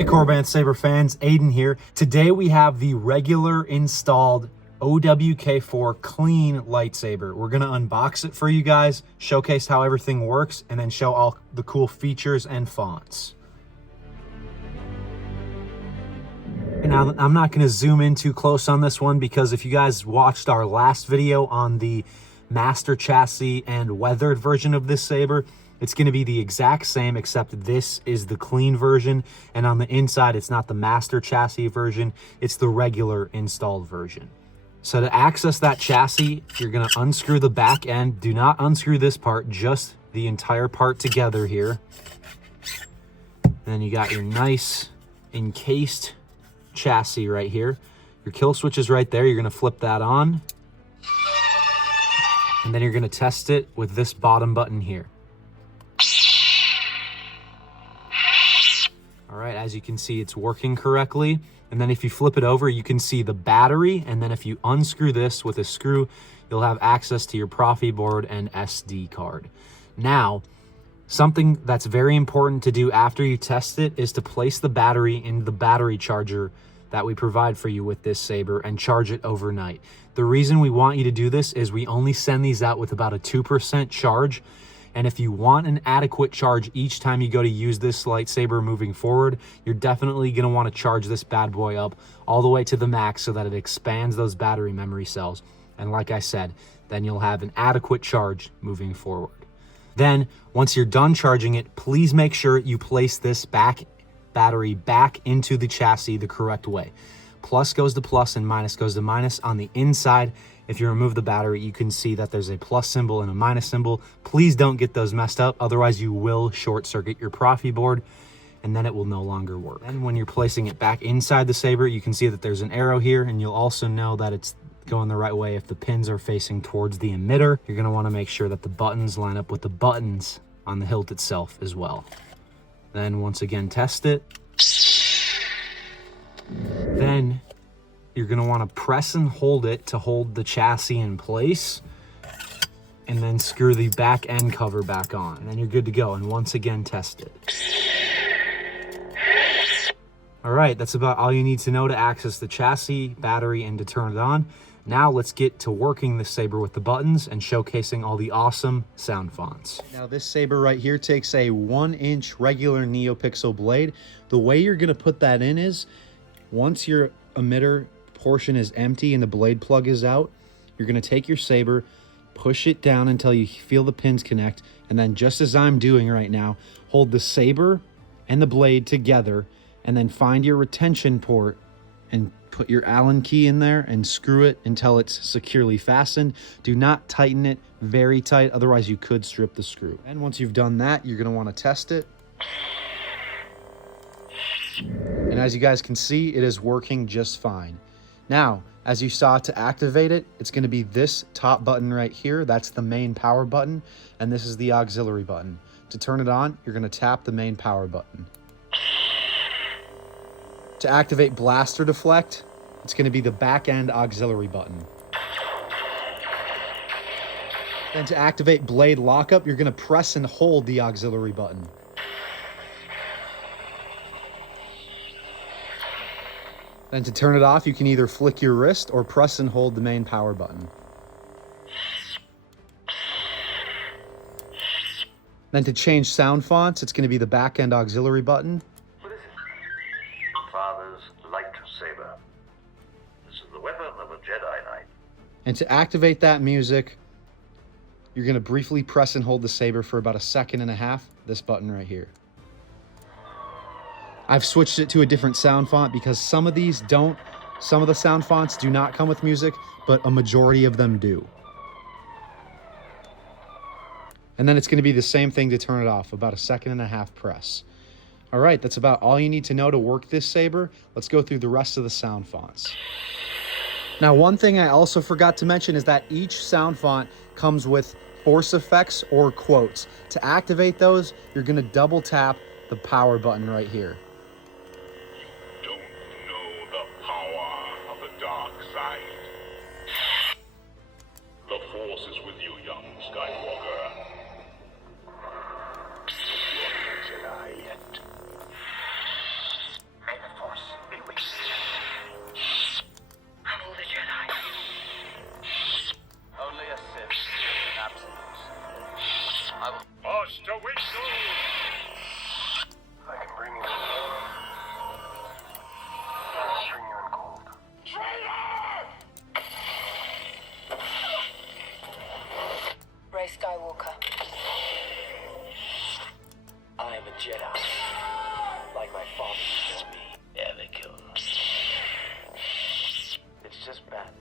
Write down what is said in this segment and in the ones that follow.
Hey Korbanth Saber fans, Aiden here. Today we have the regular installed OWK-4 clean lightsaber. We're gonna unbox it for you guys, showcase how everything works, and then show all the cool features and fonts. Now, I'm not gonna zoom in too close on this one because if you guys watched our last video on the Master chassis and weathered version of this saber, it's going to be the exact same, except this is the clean version, and on the inside it's not the Master chassis version, it's the regular installed version. So to access that chassis, you're going to unscrew the back end. Do not unscrew this part, just the entire part together here. And then you got your nice encased chassis right here. Your kill switch is right there. You're going to flip that on, and then you're going to test it with this bottom button here. All right, as you can see, it's working correctly. And then if you flip it over, you can see the battery. And then if you unscrew this with a screw, you'll have access to your Proffieboard and SD card. Now, something that's very important to do after you test it is to place the battery in the battery charger that we provide for you with this saber and charge it overnight. The reason we want you to do this is we only send these out with about a 2% charge. And if you want an adequate charge each time you go to use this lightsaber moving forward, you're definitely going to want to charge this bad boy up all the way to the max so that it expands those battery memory cells. And like I said, then you'll have an adequate charge moving forward. Then, once you're done charging it, please make sure you place this battery back into the chassis the correct way. Plus goes to plus and minus goes to minus. On the inside, if you remove the battery, you can see that there's a plus symbol and a minus symbol. Please don't get those messed up, otherwise you will short circuit your Proffieboard and then it will no longer work. And when you're placing it back inside the saber, you can see that there's an arrow here, and you'll also know that it's going the right way if the pins are facing towards the emitter. You're going to want to make sure that the buttons line up with the buttons on the hilt itself as well. Then once again, test it. Then you're going to want to press and hold it to hold the chassis in place, and then screw the back end cover back on, and then you're good to go. And once again, test it. All right, that's about all you need to know to access the chassis, battery, and to turn it on. Now let's get to working the saber with the buttons and showcasing all the awesome sound fonts. Now this saber right here takes a 1-inch regular NeoPixel blade. The way you're going to put that in is, once your emitter portion is empty and the blade plug is out, you're going to take your saber, push it down until you feel the pins connect, and then just as I'm doing right now, hold the saber and the blade together, and then find your retention port and put your Allen key in there and screw it until it's securely fastened. Do not tighten it very tight, otherwise you could strip the screw. And once you've done that, you're going to want to test it. And as you guys can see, it is working just fine. Now, as you saw, to activate it, it's going to be this top button right here. That's the main power button, and this is the auxiliary button. To turn it on, you're going to tap the main power button. To activate blaster deflect, it's going to be the back end auxiliary button. Then to activate blade lockup, you're going to press and hold the auxiliary button. Then to turn it off, you can either flick your wrist or press and hold the main power button. Then to change sound fonts, it's going to be the back end auxiliary button. What is it? Father's lightsaber. This is the weapon of a Jedi Knight. And to activate that music, you're going to briefly press and hold the saber for about 1.5 seconds, this button right here. I've switched it to a different sound font because some of the sound fonts do not come with music, but a majority of them do. And then it's going to be the same thing to turn it off, about 1.5 seconds press. All right, that's about all you need to know to work this saber. Let's go through the rest of the sound fonts. Now, one thing I also forgot to mention is that each sound font comes with force effects or quotes. To activate those, you're going to double tap the power button right here. The Force is with you, young Skywalker. Jedi yet. Skywalker. I am a Jedi, like my father told me. Anakin. It's just bad.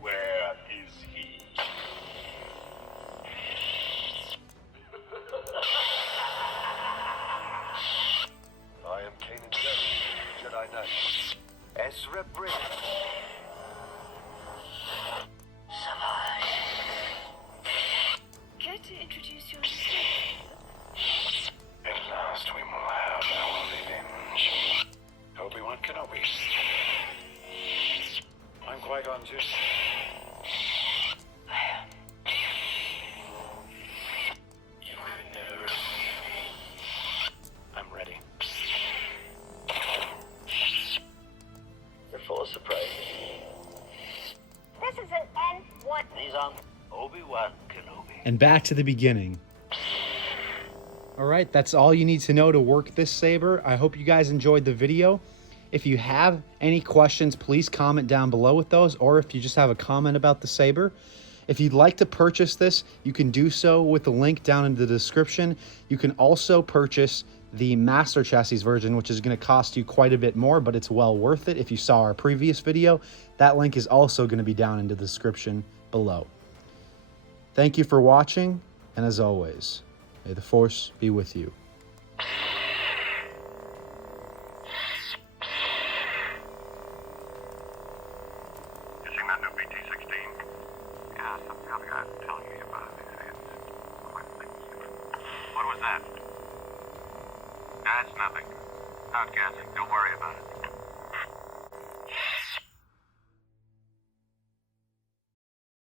Where is he? I am Kanan Jarrus, Jedi Knight. Ezra Bridger. Care to introduce yourself? At last we will have our revenge. Obi-Wan Kenobi. I'm Qui-Gon Jinn. You never. I'm ready. You're full of surprises. This is an N1. These on Obi-Wan Kenobi. And back to the beginning. All right, that's all you need to know to work this saber. I hope you guys enjoyed the video. If you have any questions, please comment down below with those, or if you just have a comment about the saber. If you'd like to purchase this, you can do so with the link down in the description. You can also purchase the Master Chassis version, which is going to cost you quite a bit more, but it's well worth it. If you saw our previous video, that link is also going to be down in the description below. Thank you for watching, and as always, may the Force be with you. You seen that new BT-16? Yeah, some other guy telling you about it. What was that? That's nothing. Outgassing. Don't worry about it.